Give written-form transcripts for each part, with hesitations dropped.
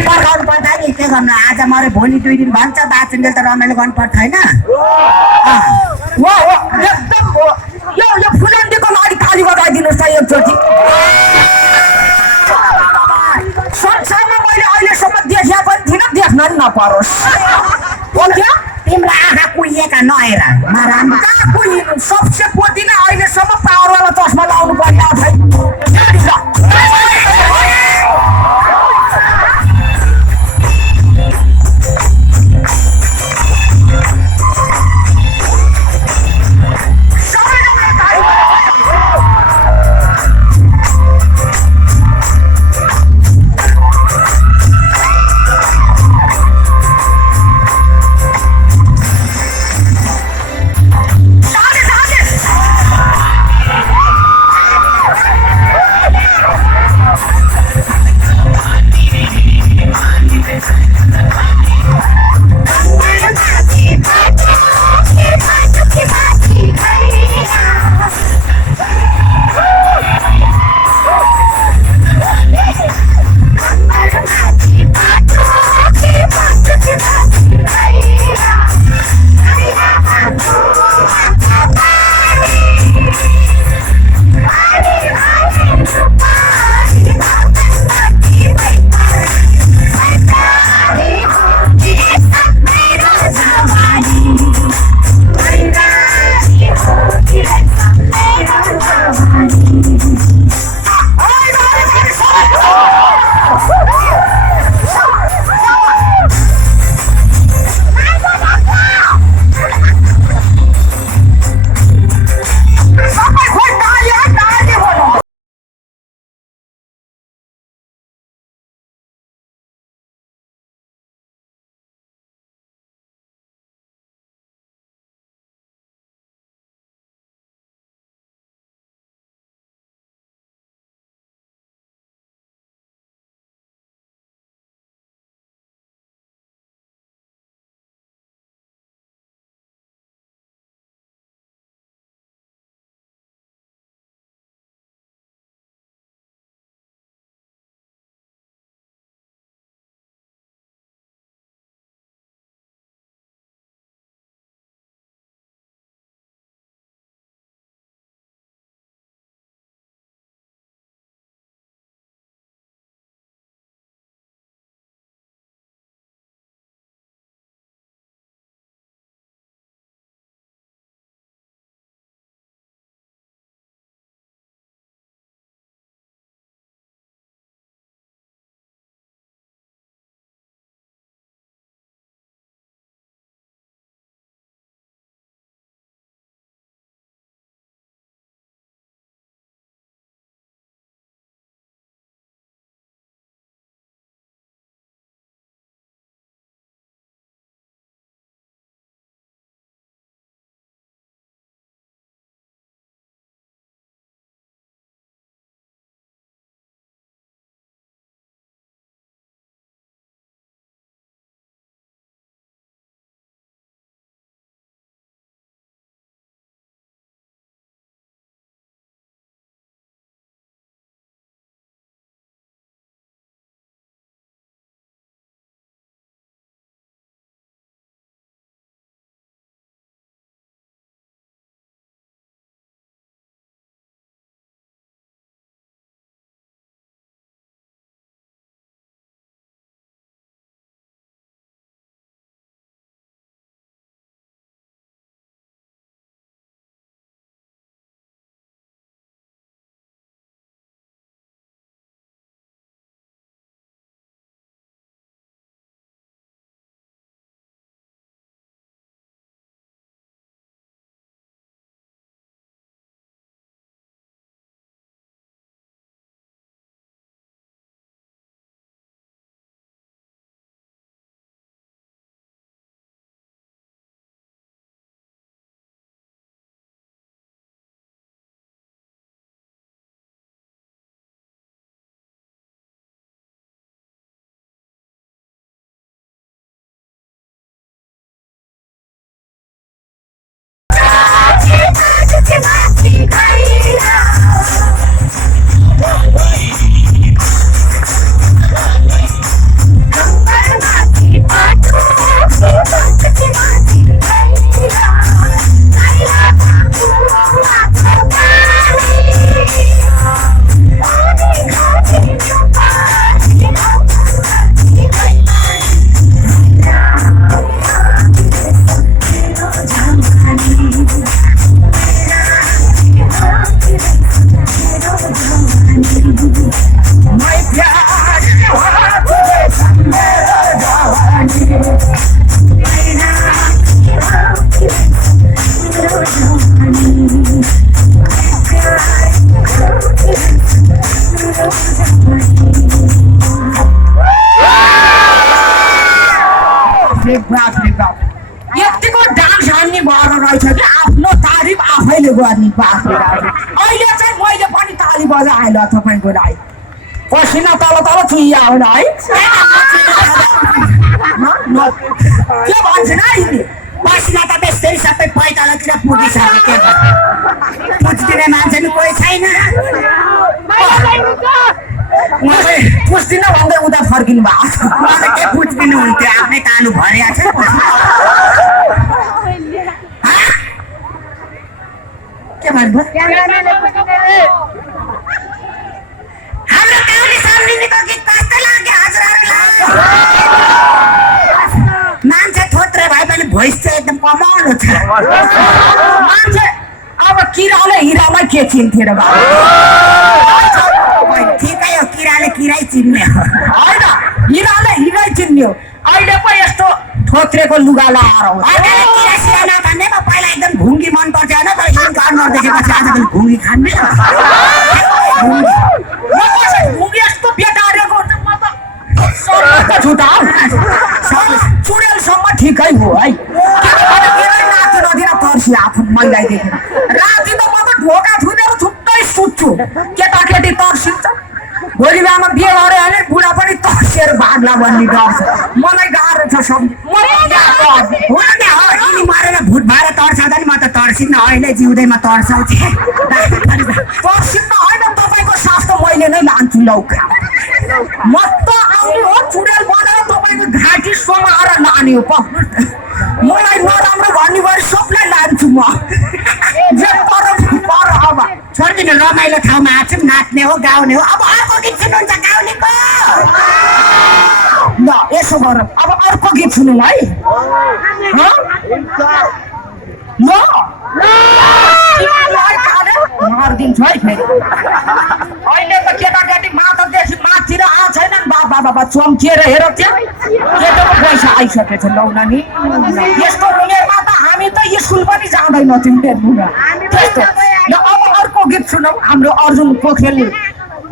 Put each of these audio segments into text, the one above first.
पर्खाउनु पर्दा नि के गर्नु आज मरे भोलि 2 दिन भन्छ बाचुन्जेल त रमाइलो गर्नु पर्छ हैन एकदम यो फुलन्डीको लागि खाली लगाइदिनुहोस् त एकचोटि संसारमा मैले अहिलेसम्म देखिया पनि थिइनँ देख्न नि नपरोस् तिम्रो आँखा कुहिएका नहेर कहाँ कुहिनु सबसे पोती नै अहिलेसम्म पावरवाला चस्मा लाउनु पर्ने बाप रे बाप यतिको डान्स हान्ने भएर रहेछ कि आफ्नो तारिफ आफैले गर्ने बाप रे बाप अहिले चाहिँ मैले पनि ताली बजाएँ ल तपाईँको लागि पसिना तल तल चुइया होइन है के भन्छन् है यिनी पसिना त त्यस्तै सबै पैतालातिर पुगिसक्यो के पुज्दिने मान्छे नि कोही छैन उहाँ चाहिँ पुस्दिनँ भन्दै उता फर्किनु भएको छ मलाई के पुज्दिनु हुन्थ्यो आफ्नै तालु भरिया छ के भन्नुभयो हाम्रो काउली सम्झिनेको गीत कस्तो लाग्यो हजुरहरूलाई मान्छे थोत्रे भए पनि भोइस चाहिँ एकदम कमाउनु छ मान्छे अब किराले हिरालाई के चिन्थे र बाबु ठिकै हो किराले किरै चिन्ने हो होइन हिराले हिरै चिन्ने हो अहिले पो यस्तो थोत्रेको लुगा लगाएर आउँछ अर्काले किरा सिरा नखाने म पहिला एकदम घुङ्गी मन पर्छ होइन तर इन्कार नदेखेपछि आजकल घुङ्गी खान्ने मुगी यस्तो बेटारेको हुन्छ म त सर्वत्र छुटा चुडेलसम्म ठिकै हो है किनभने नाति नदिन तर्सी आफू मैलाई देखेर राति त म त ढोका थुनेर थुप्रै सुत्छु केटाकेटी तर्सिन्छ भोलि बिहामा बिहे गरे भने बुढा पनि तर्सिएर भाग्ला भन्ने डर छ मलाई गाह्रो छ सम्झि यिनी मरेर भुट भएर तर्साउँदा नि म त तर्सिन्न अहिले जिउँदैमा तर्साउँथे तर्सिन्न होइन तपाईँको सास त मैले नै लान्छु लौका म त आउने हो चुडेल बनाएर तपाईँको घाँटी समाएर लाने हो मलाई नराम्रो भन्ने गरी सबलाई लान्छु म जे पर अब छोडिदिनु रमाइलो ठाउँमा आएको छौँ नाच्ने हो गाउने हो अब अर्को गीत सुन्नुहुन्छ गाउनेको ल यसो गरौँ अब अर्को गीत सुनौँ है ल मारिदिन्छु है फेरि अहिले त केटाकेटी मातादेखि माथितिर आएको छैनन् बाबा बाबा चम्किएर हेर त्यहाँ केटाको पैसा आइसकेछ लौना नि यस्तो उमेरमा त हामी त स्कुल पनि जाँदैनथ्यौँ हेर्नुमा त्यस्तो ल अब अर्को गीत सुनौँ हाम्रो अर्जुन पोखरेल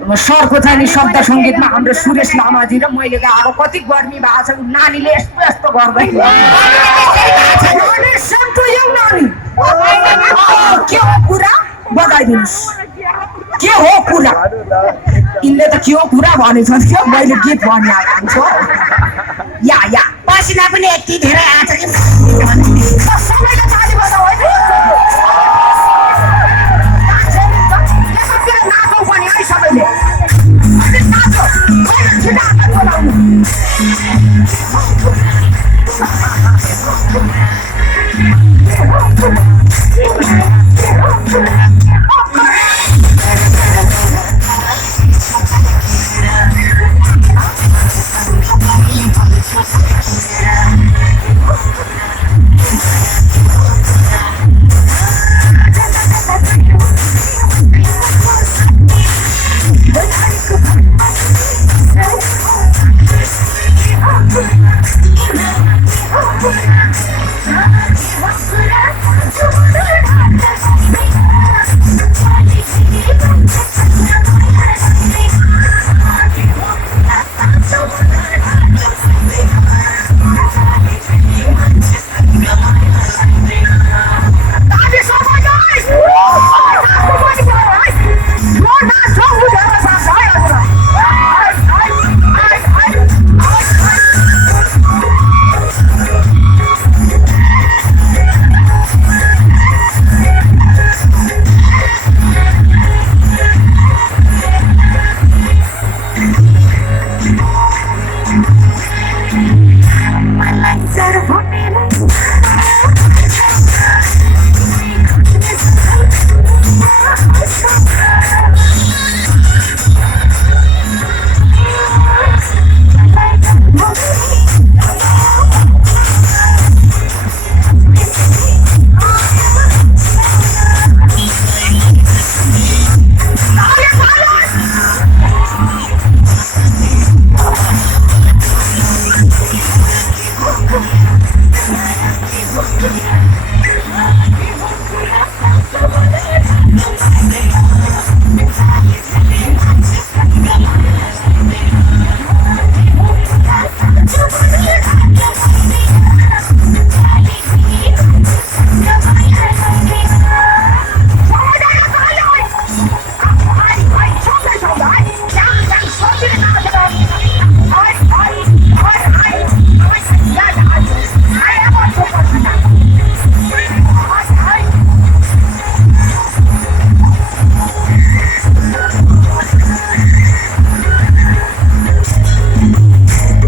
सरको चाहिँ नि शब्द सङ्गीतमा हाम्रो सुरेश लामाजी र मैले गाएको कति गर्मी भएको छ नानीले यस्तो यस्तो गर्दै नानी के हो कुरा बताइदिनुहोस् के हो कुरा यिनले त के हो कुरा भनेछ क्या मैले गीत भनिहालेको छु या पसिना पनि यति धेरै आएको छ सबैले ताली बजाऊ है नाचौ पनि है सबैले नाचौ छिटो हात बोलाउनु